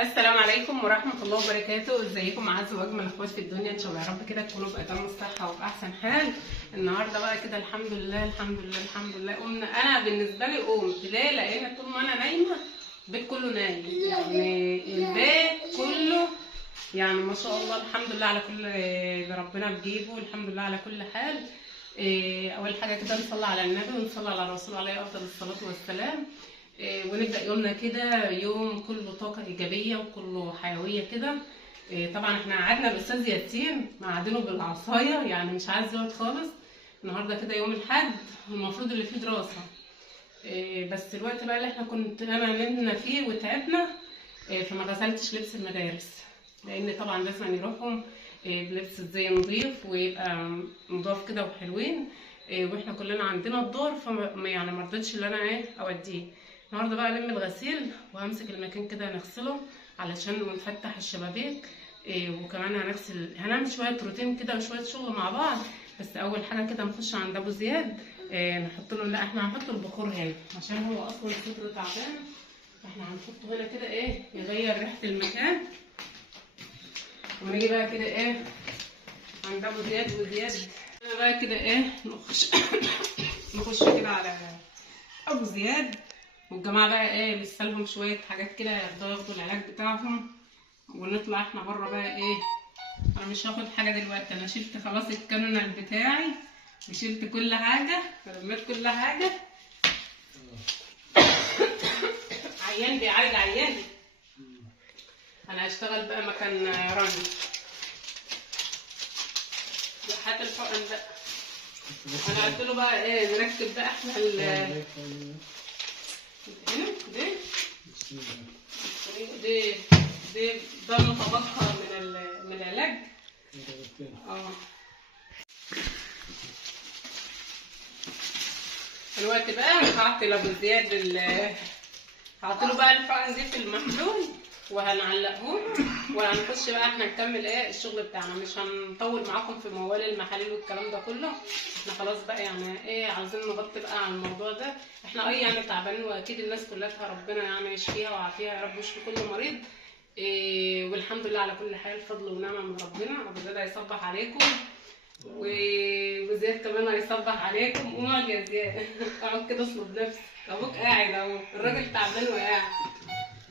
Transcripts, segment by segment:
السلام عليكم ورحمة الله وبركاته. ازيكم اعز واجمل اخوات في الدنيا؟ ان شاء الله يا رب كده تكونوا بأتم الصحة وبأحسن حال. النهارده بقى كده الحمد لله الحمد لله الحمد لله قمنا. انا بالنسبة لي قمت ليه؟ لان طول ما انا نايمة البيت كله نايم، يعني البيت كله يعني ما شاء الله الحمد لله على كل اللي ربنا بيجيبه، الحمد لله على كل حال. اول حاجة كده نصلي على النبي ونصلي على الرسول عليه افضل الصلاة والسلام. ونبدأ يومنا كده يوم كله طاقة إيجابية وكله حيوية كده. طبعا احنا قعدنا الأستاذ ياسين قاعدينه بالعصاية، يعني مش عايز يقعد خالص. النهارده كده يوم الأحد المفروض اللي فيه دراسة، بس الوقت بقى اللي احنا أنا نمنا فيه وتعبنا، فما غسلتش لبس المدارس، لأن طبعا لازم يروحوا بلبس زي نظيف ويبقى نضاف كده وحلوين. واحنا كلنا عندنا الدور، يعني ما رضيتش ان انا اوديه النهارده بقى. الم الغسيل وهمسك المكان كده نغسله علشان ونفتح الشبابيك. وكمان هنعمل شويه روتين كده وشويه شغل مع بعض. بس اول حاجه كده نخش عند ابو زياد، نحط له، لا احنا هنحط البخور هنا عشان هو اصلا صدره تعبان، احنا هنحطه هنا كده يغير ريحه المكان. ونيجي بقى كده عند ابو زياد وزياد بقى كده نخش كده على ابو زياد والجماعه بقى لسه لهم شويه حاجات كده ياخدوا العلاج بتاعهم، ونطلع احنا بره بقى. انا مش هاخد حاجه دلوقتي، انا شلت خلاص الكانونال بتاعي وشلت كل حاجه ولميت كل حاجه. عيان بيعالج عيان. انا هشتغل بقى مكان راني. هات الحقن بقى. انا قلت له بقى نركب بقى احنا هنا دي ده متبقى من العلاج. الوقت بقى هعطي لابو زياد هعطي له بقى الحقن دي في المحلول وهنعلقه، وهنخش بقى احنا نكمل الشغل بتاعنا. مش هنطول معاكم في موال المحاليل والكلام ده كله، احنا خلاص بقى يعني عاوزين نغطي بقى على الموضوع ده. احنا يعني تعبانين، واكيد الناس كلها ربنا يعني يشفيها ويعافيها يا رب ويشفي كل مريض. والحمد لله على كل حال، فضل ونعمه من ربنا. ابو زياد هيصبح عليكم وزياد كمان هيصبح عليكم. قوم يا زياد اقعد كده اصلب نفسك، ابوك قاعد اهو، الراجل تعبان وقاعد.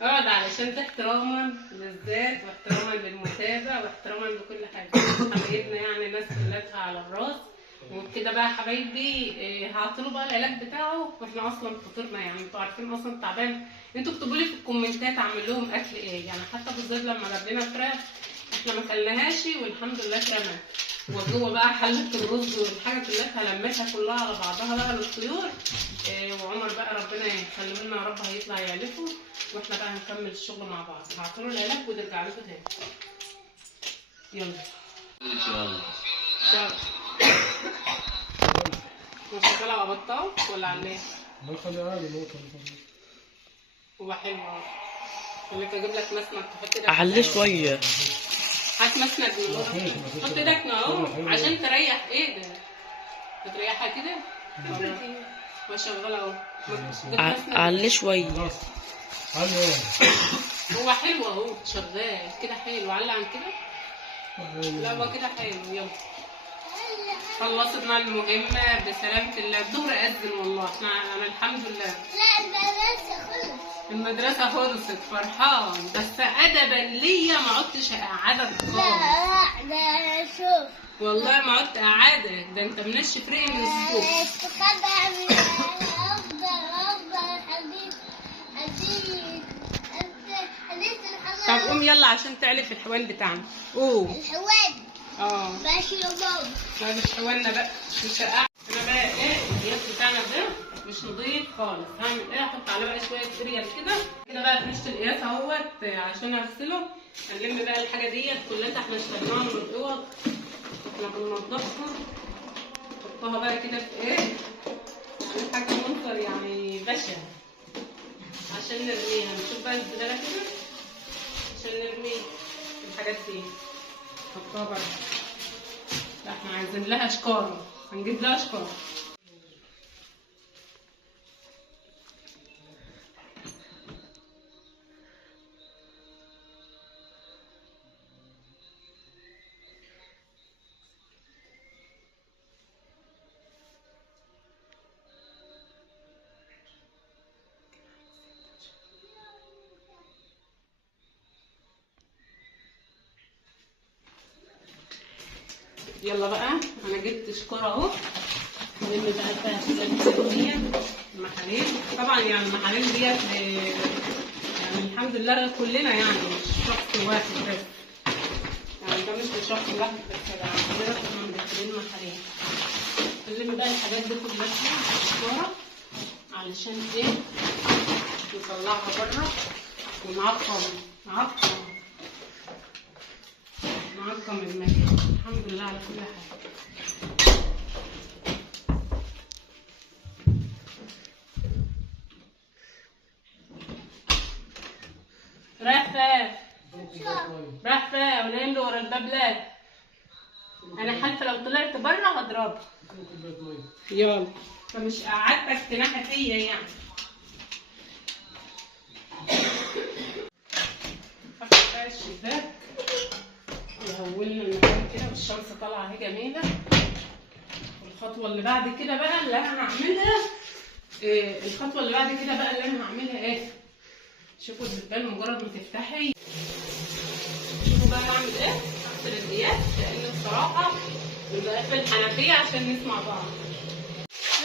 اقعد علشان احتراما للذات واحتراما للمتابع واحتراما لكل حاجه. حبايبنا يعني ناس كلها على الراس. وبكده بقى حبايبي هعطيله بقى العلاج بتاعه. واحنا اصلا فطرنا، يعني انتوا عارفين اصلا تعبان. انتوا اكتبوا لي في الكومنتات اعمل لهم اكل يعني حتى بالذات لما جاب لنا فراخ احنا ما كلناهاش والحمد لله اترمت، وجوه بقى حله الرز والحاجه كلها لمتها كلها على بعضها بقى للطيور. وعمر بقى ربنا يخليه لنا يا رب هيطلع يعلفه، واحنا بقى هنكمل الشغل مع بعض. هعطيله العلاج ونرجع لكم تاني. يلا يلا. مش شغال على بطال ولا على ايه؟ لا خليه عادي نقطة. هو حلو اهو. خليك اجيب لك مسند تحط ايدك اعليه شوية. هات مسند حط ايدك اهو عشان تريح ايدك. بتريحها كده ما شغاله اهو. اعليه شوية. هو حلو اهو شغال كده حلو. علق عن كده. لا هو كده حلو. يلا خلصنا المهمة بسلامة الله. الظهر أذن والله. أنا الحمد لله. لا المدرسة خلصت فرحان، بس أدبا ليا ما عدتش أقعدك خالص. لا شوف والله ما عدت أقعدك، ده أنت منشف رقي من الصبح. استخبى من أفضل حديث طب قوم يلا عشان تعلف الحوان بتاعنا. قوم. الحوان. ماشي يا بابا. طب حوالنا بقى مش هقع. أنا بقى القياس بتاعنا ده مش نضيف خالص. هعمل احط عليه بقى شويه سيريال كده بقى في نشط القياس اهوت عشان اغسله. هنلم بقى الحاجه ديت كلها احنا اشتريناها من الاوض، احنا بننضفها. نحطها بقى كده في يعني حاجه منظر يعني بشع عشان نرميها. نشوف بقى الزباله كده عشان نرمي الحاجات دي. نحطها بقى. لا احنا عايزين لها شكاره، هنجيب لها شكاره. يلا بقى انا جبت شكاره اهو، لان بقى فيها المحاليل. طبعا يعني المحاليل ديت يعني الحمد لله كلنا، يعني مش شخص واحد بس، يعني ده مش لشخص واحد بس، ده عندنا كلنا مدخلين محاليل. نلم بقى الحاجات دي كلها في الشكاره علشان ايه نطلعها بره ونعقم المكان. الحمد لله على كل حاجه. راح فين ونايم له ورا الباب؟ لا انا حالفه لو طلعت بره هضربك. يلا فمش قعدتك تنحى فيا يعني. افتح بقى الشباك يهولنا المكان كده، والشمس طالعه اهي جميله. الخطوه اللي بعد كده بقى اللي انا هعملها ايه؟ شوفوا الدبان مجرد ما تفتحي. شوفوا بقى بعمل ايه؟ هغسل الديات لان بصراحه بنبقى قافل الحنفيه عشان نسمع بعض.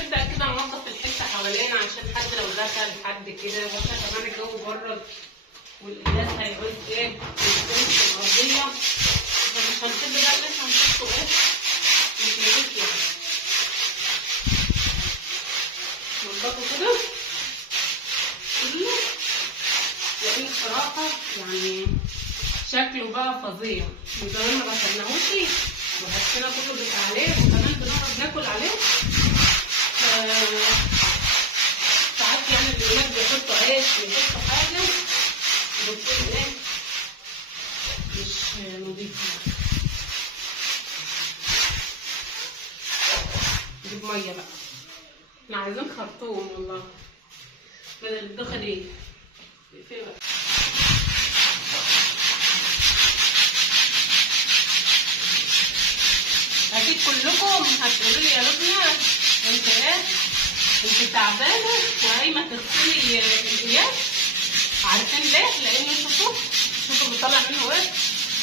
نبدا كده ننظف الحته حوالينا عشان حد لو دخل حد كده، واحنا كمان الجو بره والازاز هيعوز ايه؟ يتكلم في الارضيه، فمش هنحب بقى ان احنا نحطه ايه؟ مش نضيف يعني. ننضفه كده كله، لان بصراحه يعني شكله بقى فظيع. من زمان ما غسلناهوش وهسنا كله بيبقى عليه، وكمان بنقعد ناكل عليه. ساعات يعني الولاد بيحطوا عيش بيحطوا حاجه بتكون ايه مش نضيفه. نجيب ميه بقى، احنا عايزين خرطوم والله بدل الدخل ايه. اقفلي بقى. اكيد كلكم هتقولوا لي يا لبنى انت ايه؟ انت تعبانه وقايمه تغسلي القياس. عارفين ليه؟ لان شوفوا بيطلع منه ايه؟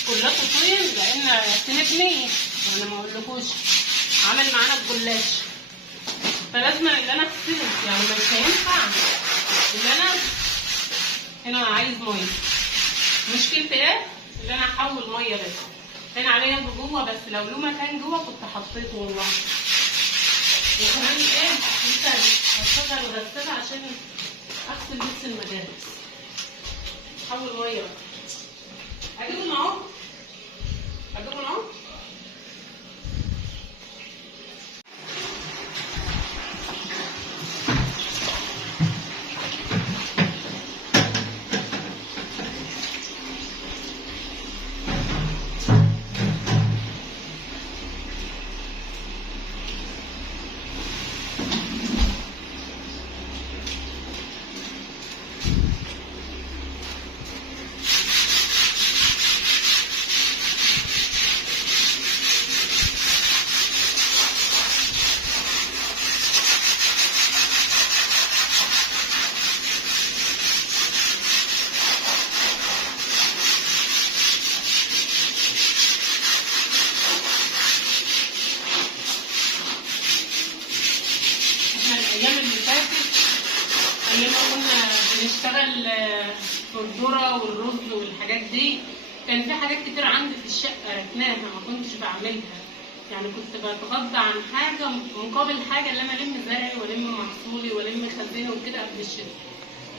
كلاته طين. لان سنبني وانا ما اقولكوش عمل معانا الجلاش، فلازم ان انا اغسله. يعني مش هينفع ان انا هنا عايز ميه. مشكلتي ايه؟ ان انا احول ميه بس. كان عليا جوه، بس لو له مكان جوه كنت حطيته والله. وكمان ايه لسه هشغل الغسالة عشان اغسل لبس المدارس. احول ميه بقى. اجيبهم اهو. الايام اللي فاتت ايام ما كنا بنشتغل في الذره والرز والحاجات دي، كان في حاجات كتير عندي في الشقه ركناها ما كنتش بعملها. يعني كنت بتغاضى عن حاجه مقابل حاجه، اللي انا الم زرعي والم محصولي والم خزينه وكده قبل الشتاء.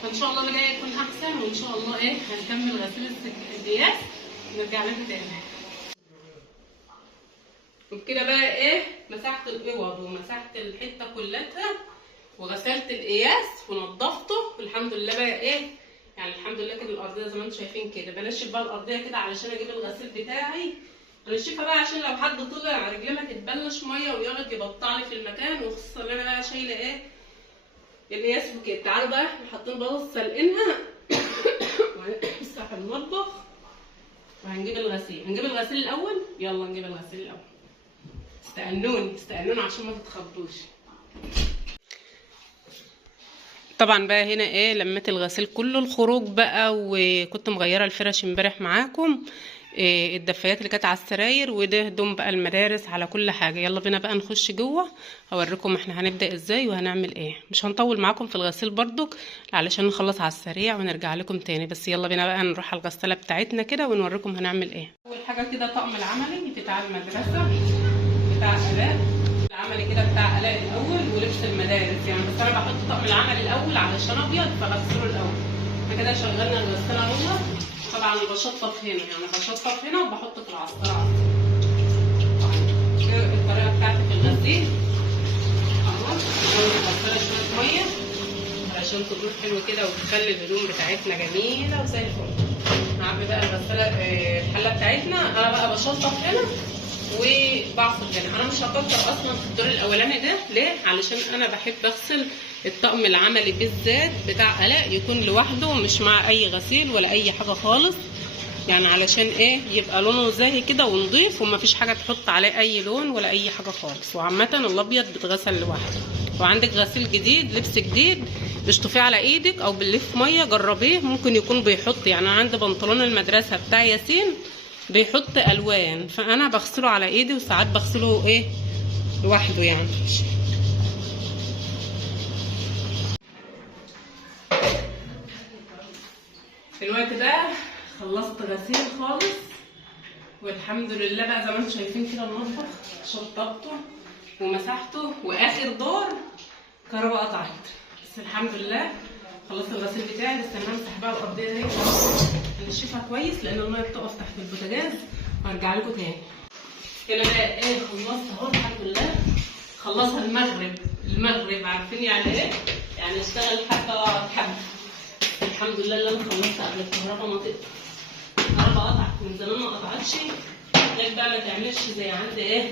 فان شاء الله اللي جاي يكون احسن، وان شاء الله ايه هنكمل غسيل القياس ونرجع لكم تاني. وبكده بقى ايه مسحت الاوض ومسحت الحته كلها وغسلت القياس ونضفته. الحمد لله بقى ايه يعني الحمد لله كده الارضيه زي ما انتم شايفين كده. بنشف بقى الارضيه كده علشان اجيب الغسيل بتاعي. بنشفها بقى عشان لو حد طلع رجليه ما تتبلش ميه ويقعد يبطع لي في المكان، وخصوصا ان انا بقى شايله ايه القياس وكده. تعالوا بقى احنا حاطين بطاطس سلقينها وهنفتح المطبخ وهنجيب الغسيل. هنجيب الغسيل الاول. يلا نجيب الغسيل الاول. استنوني عشان ما تتخضوش. طبعا بقى هنا ايه لميت الغسيل كله الخروج بقى، وكنت مغيره الفرش امبارح معاكم. الدفايات اللي كانت على السراير، وده هدوم بقى المدارس على كل حاجه. يلا بينا بقى نخش جوه اوريكم احنا هنبدا ازاي وهنعمل ايه. مش هنطول معاكم في الغسيل برضك علشان نخلص على السريع ونرجع لكم تاني، بس يلا بينا بقى نروح على الغساله بتاعتنا كده ونوريكم هنعمل ايه. اول حاجه كده طقم العملي بتاع المدرسه بتاع الاء، العملي كده بتاع الاء الاول، ولبس المدارس يعني، بس انا بحط طقم العملي الاول علشان ابيض فبغسله الاول. احنا كده شغلنا الغساله اهو. طبعا بشطف هنا، يعني بشطف هنا وبحط في العصاره. الطريقه بتاعتي في الغسيل اهو، بغسلها شويه ميه علشان تدور حلو كده وتخلي الهدوم بتاعتنا جميله وزي الفل. نعبي بقى الغساله الحله بتاعتنا. انا بقى بشطف هنا وبعصر هنا. انا مش هكتر اصلا في الدور الاولاني ده، ليه؟ علشان انا بحب اغسل الطقم العملي بالذات بتاع الاء يكون لوحده مش مع اي غسيل ولا اي حاجه خالص، يعني علشان ايه؟ يبقى لونه زاهي كده ونضيف ومفيش حاجه تحط عليه اي لون ولا اي حاجه خالص. وعامه الابيض بيتغسل لوحده. وعندك غسيل جديد لبس جديد بتشطفيه على ايدك او بنلف ميه، جربيه ممكن يكون بيحط، يعني انا عندي بنطلون المدرسه بتاع ياسين بيحط الوان، فانا بغسله على ايدي وساعات بغسله ايه لوحده يعني. في الوقت ده خلصت غسيل خالص والحمد لله بقى زي ما انتم شايفين كده المطبخ شطبته ومسحته، واخر دور كهرباء قطعت، بس الحمد لله خلصت الغسيل بتاعي. بس انا همسح بقى الارضيه دي انشفها كويس لان الميه بتقف تحت البوتاجاز وارجع لكم تاني. هنا بقى ايه خلصت اهو الحمد لله. خلصها المغرب عارفين يعني ايه؟ يعني اشتغل حبه واقعد حبه. الحمد لله اللي انا خلصت قبل الكهرباء ما تقطع. الكهرباء قطعت من زمان ما قطعتش. لك بقى ما تعملش زي عندي ايه؟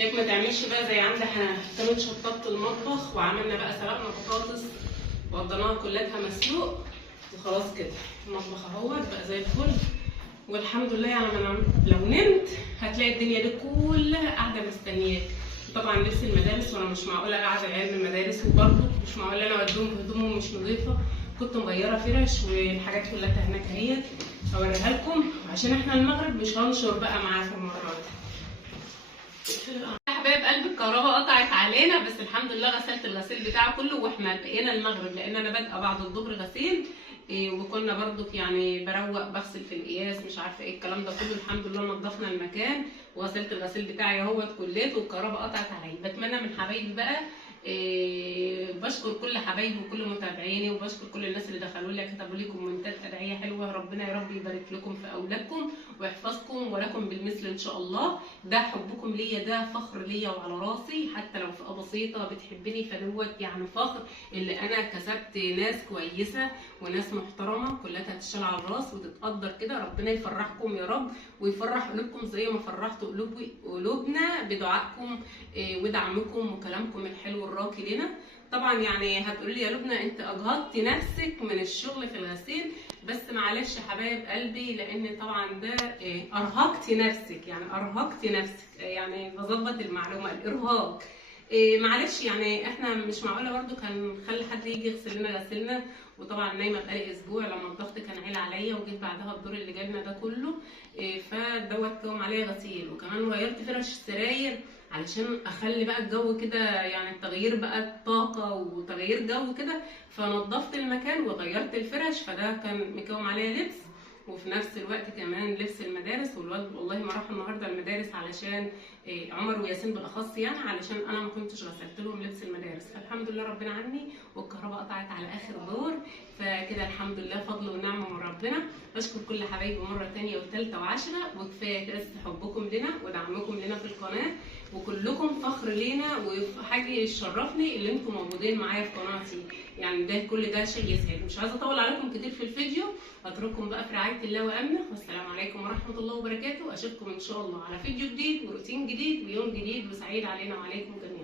لك ما تعملش بقى زي عندي احنا. كمان شطبت المطبخ وعملنا بقى سلقنا بطاطس وقضيناها كلها مسلوق وخلاص كده. المطبخ اهوت بقى زي الفل والحمد لله. يعني لو نمت هتلاقي الدنيا دي كلها قاعده مستنياك. طبعا لبس المدارس وانا مش معقوله قاعده العيال من المدارس، وبرده مش معقوله انا اوديهم هدومهم مش نظيفه. كنت مغيره فرش والحاجات كلها هناك اهيت اوريها لكم، عشان احنا المغرب مش هنشر بقى معاكم المره دي. يا حبايب قلب الكهرباء قطعت علينا، بس الحمد لله غسلت الغسيل بتاعه كله واحنا بقينا المغرب، لان انا بادئه بعد الظهر غسيل وكنا برضو يعني بروق بغسل في القياس مش عارفه ايه الكلام ده كله. الحمد لله نظفنا المكان وغسلت الغسيل بتاعي اهوت كليته والكهرباء قطعت عليا. بتمنى من حبايبي بقى بشكر كل حبايبي وكل متابعيني، وبشكر كل الناس اللي دخلوا لي كتبوا لي كومنتات ادعيه حلوه. ربنا يا رب يبارك لكم في اولادكم ويحفظكم ولكم بالمثل ان شاء الله. ده حبكم ليا ده فخر ليا وعلى راسي، حتى لو فئه بسيطه بتحبني فدوت يعني فخر اللي انا كسبت ناس كويسه وناس محترمه كلها تشتغل على الراس وتتقدر كده. ربنا يفرحكم يا رب ويفرح قلوبكم زي ما فرحتوا قلوبنا بدعائكم ودعمكم وكلامكم الحلو الراقي لنا. طبعا يعني هتقولي يا لبنى انت اجهضتي نفسك من الشغل في الغسيل، بس معلش يا حبايب قلبي لان طبعا ده ارهقتي نفسك، يعني ارهقتي نفسك، يعني بظبط المعلومه الارهاق. معلش يعني احنا مش معقوله برده كان نخلي حد يجي يغسل لنا غسلنا. وطبعا نايمه بقالي اسبوع لما الضغط كان عالي عليا، وجيت بعدها الدور اللي جالنا ده كله فدوت كوم عليا غسيل. وكمان غيرت فرش السراير علشان اخلي بقى الجو كده، يعني التغيير بقى طاقه وتغيير جو كده، فنظفت المكان وغيرت الفرش، فده كان مكوم عليا لبس وفي نفس الوقت كمان لبس المدارس. والولد والله ما راحوا النهارده المدارس علشان عمر وياسين بالاخص، يعني علشان انا ما كنتش غسلت لهم لبس المدارس. فالحمد لله ربنا عني والكهرباء قطعت على اخر دور، فكده الحمد لله فضل ونعمه من ربنا. بشكر كل حبايبي مره ثانيه وثالثه وعشره، وكفايه بس حبكم لنا ودعمكم لنا في القناه، وكلكم فخر لينا وحاجه يشرفني اللي انتم موجودين معايا في قناتي. يعني ده كل ده شيء يسعد. مش عايزه اطول عليكم كتير في الفيديو، اترككم بقى في رعايه الله وامنه، والسلام عليكم ورحمه الله وبركاته. اشوفكم ان شاء الله على فيديو جديد وروتين جديد ويوم جديد وسعيد علينا وعليكم جميعا.